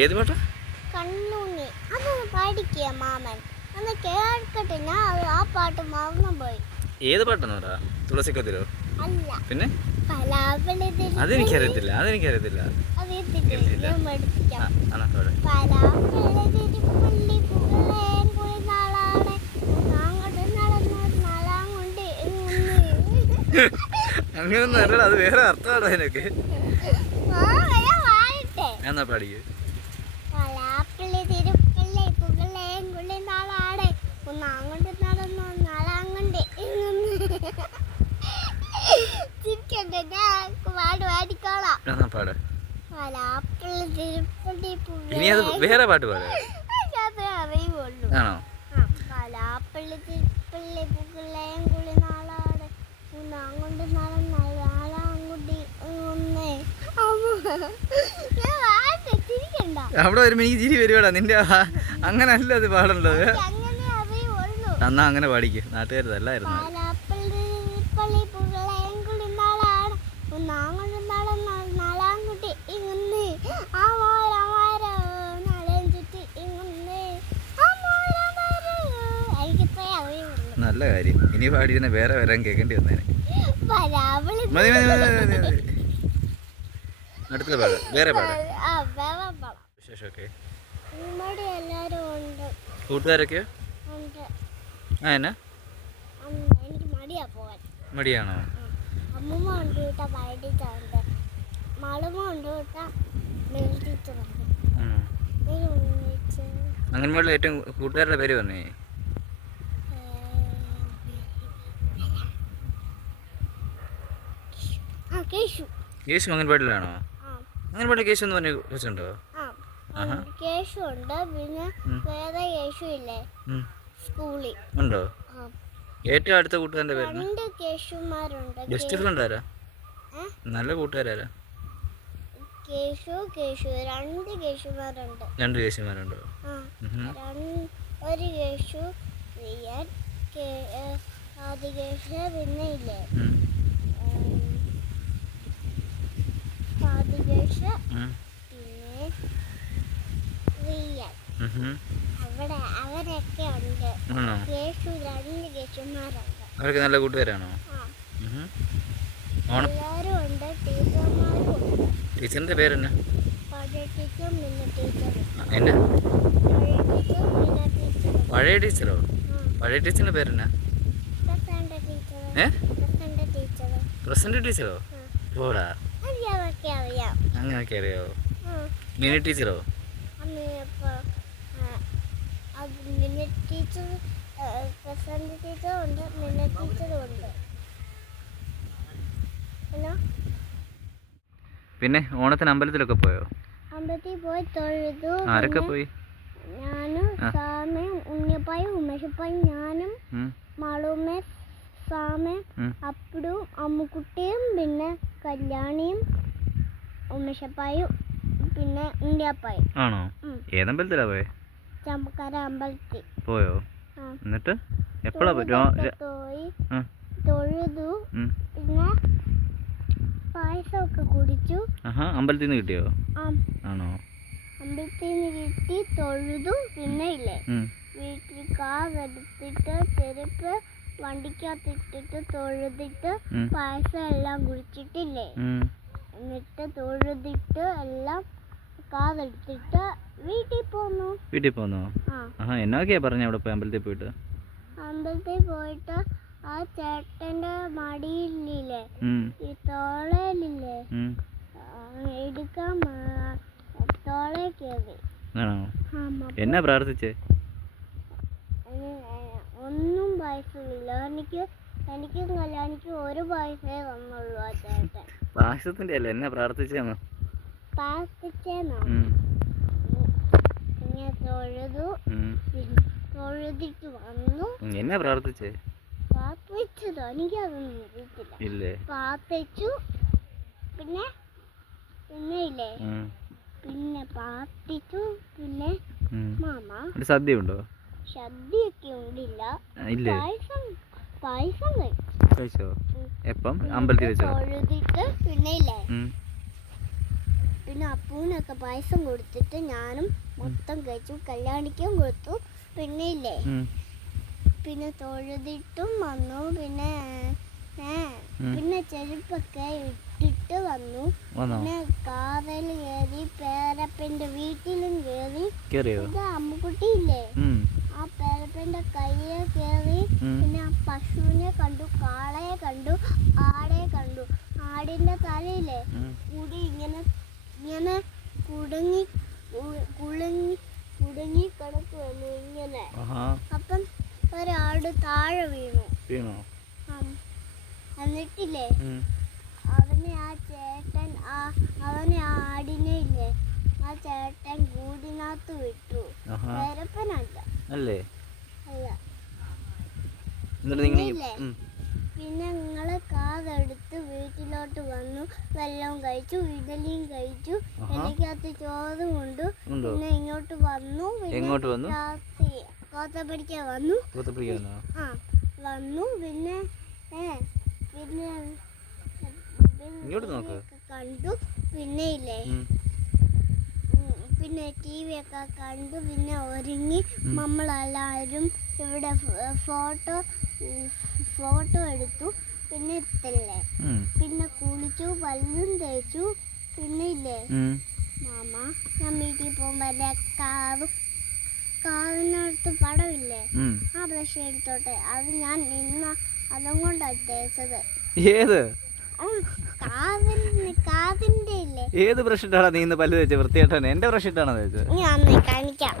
ഏത് പാട്ടാ? കണ്ണുണ്ണി. അതൊന്ന് പാടിക്കുക മാമൻ. ഒന്ന് കേൾക്കട്ടെ. ഞാൻ ആ പാട്ട് മറന്നു പോയി. ഏത് പാട്ടാന്ന് പറ? തുളസിക്കതിരോ? അല്ല. പിന്നെ പലാപ്പളി. അതെനിക്കറിയത്തില്ല. അറിയത്തില്ല. ഞാൻ പഠിപ്പിക്കാം. അങ്ങനൊന്നും അല്ലടാ, അത് വേറെ അർത്ഥമാണ് അതിനൊക്കെ. എന്നാ പാടിക്ക്. പാട്. ഇനി അത് വേറെ പാട്ട് പാട്. ആണോ? അവിടെ വരുമ്പോ എനിക്ക് ചിരി വരുവാടാ. നിന്റെ അങ്ങനെ അല്ല അത് പാടുള്ളത്. എന്നാ അങ്ങനെ പാടിക്ക്. നാട്ടുകാരതല്ലായിരുന്നു. നല്ല കാര്യം. ഇനി പാടിയിരുന്ന വേറെ വരാൻ കേൾക്കേണ്ടി വന്നേനെ. മതി മതി മതി മതി മതി. അടുത്ത പാട്. വേറെ പാട്. വിശേഷമൊക്കെ കൂട്ടുകാരൊക്കെയോ? എന്നാ മടിയാണോ? അമ്മൂമ്മ ഉണ്ട് കേട്ടാ, പഴയ ടീച്ചറുണ്ട്. മാളുമ്മ ഉണ്ട് കേട്ടാ, മെയിൽ ടീച്ചറുണ്ട്. അംഗൻവാടിയിലെ ഏറ്റവും കൂട്ടുകാരുടെ പേര് പറഞ്ഞേ. കേശു അംഗൻവാടിയിലാണോ? അംഗൻവാടി കേശു എന്ന് പറഞ്ഞ കൊച്ചുണ്ടോ? കേശു ഉണ്ട്. പിന്നെ വേറെ കേശു ഇല്ലേ സ്കൂളിൽ ഉണ്ടോ? ഏറ്റവും അടുത്ത കൂട്ടുകാരന്റെ പേര്? രണ്ട് കേശുമാരുണ്ട്. ബെസ്റ്റ് ഫ്രണ്ട് ആരാ? നല്ല കൂട്ടുകാരാരാ? കേശു കേശു രണ്ട് കേശുമാരുണ്ട്. രണ്ട് കേശുമാരുണ്ടോ? ഒരു കേശു റിയൻ, ആദ്യ കേശു, പിന്നെ ഇല്ലേ ആദ്യ കേശു, പിന്നെ റിയൻ. അവിടെ അവരൊക്കെ ഉണ്ട്. കേശു രണ്ട് കേശുമാരുണ്ട്. അവരൊക്കെ നല്ല കൂട്ടുകാരാണോ? എല്ലാവരും ഉണ്ട്. ടീച്ചർമാരും ഉണ്ട്. ടീച്ചറിന്റെ പേരെന്നാ? പഴയ ടീച്ചർ, പിന്നെ ടീച്ചർ. എന്നാ? പഴയ ടീച്ചർ, പിന്നെ ടീച്ചർ. പഴയ ടീച്ചറോ? പഴയ ടീച്ചറിന്റെ പേരെന്നാ? Present teacher. പ്രസന്റ് ടീച്ചറോ? പോടാ, അറിയാം. അങ്ങനെയൊക്കെ അറിയാവോ? മിനി ടീച്ചറോ? മിനി ടീച്ചർ, പ്രസന്റ് ടീച്ചർ ഉണ്ട്, മിനി ടീച്ചറും ഉണ്ട്. പിന്നെ ഓണത്തിന് അമ്പലത്തിലൊക്കെ പോയോ? അമ്പലത്തിൽ പോയി തൊഴുതു. ആരൊക്കെ പോയി? ഞാനും സാമയും ഉണ്ണിയപ്പായും ഉമേഷപ്പായും ഞാനും മാളൂമ്മ സാമയും അപ്പടും അമ്മുക്കുട്ടിയും പിന്നെ കല്യാണിയും ഉമേഷപ്പായും പിന്നെ ഉണ്ണിയപ്പായും. ആണോ? ഏതമ്പലത്തിലാ പോയെ? ചമ്പക്കര അമ്പലത്തിൽ പോയോ? എന്നിട്ട് എപ്പോഴാ പോയി തൊഴുതു. പിന്നെ പായസമൊക്കെ കുടിച്ചു. അമ്പലത്തിൽ നിന്ന് കിട്ടിയോ? ആണോ? അമ്പലത്തിൽ നിന്ന് കിട്ടി. തൊഴുതു. പിന്നെ ഇല്ലേ വീട്ടിൽ കാറെടുത്തിട്ട് ചെരുപ്പ് വണ്ടിക്കകത്തിട്ടിട്ട് തൊഴുതിട്ട് പായസം എല്ലാം കുടിച്ചിട്ടില്ലേ, എന്നിട്ട് തൊഴുതിട്ട് എല്ലാം കാറെടുത്തിട്ട് വീട്ടിൽ പോന്നു. എന്നൊക്കെയാ പറഞ്ഞ അവിടെ പോയി അമ്പലത്തിൽ പോയിട്ട്? അമ്പലത്തിൽ പോയിട്ട് ആ ചേട്ടന്റെ മടിയിലില്ലേ ഈ തോളയിലില്ലേ എടുക്കാൻ തോളെ കയറി. എന്നാ പ്രാർത്ഥിച്ചേ? ഒന്നും പായസമില്ല. എനിക്കും കല്യാണിക്കും ഒരു പായസമേ തന്നുള്ളൂ ആ ചേട്ടൻ. പായസത്തിന്റെ അല്ല, എന്നാ പ്രാർത്ഥിച്ചേന്നോ? പിന്നെ തൊഴുതിട്ട് വന്നു. എന്നാ പ്രാർത്ഥിച്ചേ? പ്രാർത്ഥിച്ചതോ എനിക്കതൊന്നും അറിയത്തില്ല. പ്രാർത്ഥിച്ചു. പിന്നെ ഇല്ലേ പിന്നെ പ്രാർത്ഥിച്ചു. പിന്നെ മാമ സദ്യ ഉണ്ടോ? സദ്യയൊക്കെ ഉണ്ടില്ല. പായസം കഴിച്ചോ? എപ്പം? അമ്പലത്തിൽ വെച്ചോ? തൊഴുതിട്ട് പിന്നെ ഇല്ലേ പിന്നെ അപ്പൂനൊക്കെ പായസം കൊടുത്തിട്ട് ഞാനും മൊത്തം കഴിച്ചു. കല്യാണിക്കും കൊടുത്തു. പിന്നെ ഇല്ലേ പിന്നെ തൊഴുതിട്ടും വന്നു. പിന്നെ ചെരുപ്പൊക്കെ ഇട്ടിട്ട് വന്നു. പിന്നെ കാറിൽ കയറി പേരപ്പന്റെ വീട്ടിലും കയറി. ഇത് അമ്മുക്കുട്ടി ഇല്ലേ ആ പേരപ്പന്റെ കയ്യെ കയറി. പിന്നെ ആ പശുവിനെ കണ്ടു, കാളയെ കണ്ടു, ആടയെ കണ്ടു. ആടിന്റെ തലയില്ലേ കൂടി ഇങ്ങനെ കുടുങ്ങി കിടക്കുവന്നു ഇങ്ങനെ. അപ്പം ഒരാട് താഴെ വീണു. എന്നിട്ടില്ലേ അവനെ ആ ആടിനെ ഇല്ലേ ആ ചേട്ടൻ കൂടിനകത്ത് വിട്ടു. പേരപ്പനല്ല അല്ലേ? അല്ല. എന്നിട്ട് പിന്നെ ഞങ്ങള് കാറെടുത്ത് വീട്ടിലോട്ട് വന്നു. വെല്ലവും കഴിച്ചു, ഇഡലിയും കഴിച്ചു, എനിക്കകത്ത് ചോറും കൊണ്ടു. പിന്നെ ഇങ്ങോട്ട് വന്നു. രാത്രി കോത്തപ്പടിക്കാൻ വന്നു. വന്നു. പിന്നെ കണ്ടു. പിന്നെ ഇല്ലേ പിന്നെ TV ഒക്കെ കണ്ടു. പിന്നെ ഒരുങ്ങി നമ്മളെല്ലാവരും ഇവിടെ ഫോട്ടോ എടുത്തു. പിന്നെ ഇത്തല്ലേ പിന്നെ കുളിച്ചു, പല്ലും തേച്ചു. പിന്നെ ഇല്ലേ മാമ ഞാൻ വീട്ടിൽ പോകുമ്പോ കാറിനടുത്ത് പടമില്ലേ ആ ബ്രഷ് എടുത്തോട്ടെ. അത് ഞാൻ അതും കൊണ്ടാണ് തേച്ചത്. ഏത് കാതിന്റെ ഇല്ലേ ഏത് ബ്രഷ് ഇട്ടാണ് നീ ഇന്ന് പല്ല് തേച്ചത്? വൃത്തിയായിട്ടാണ്. എന്റെ ബ്രഷ് ഇട്ടാണോ തേച്ചത്? ഞാൻ കാണിക്കാം.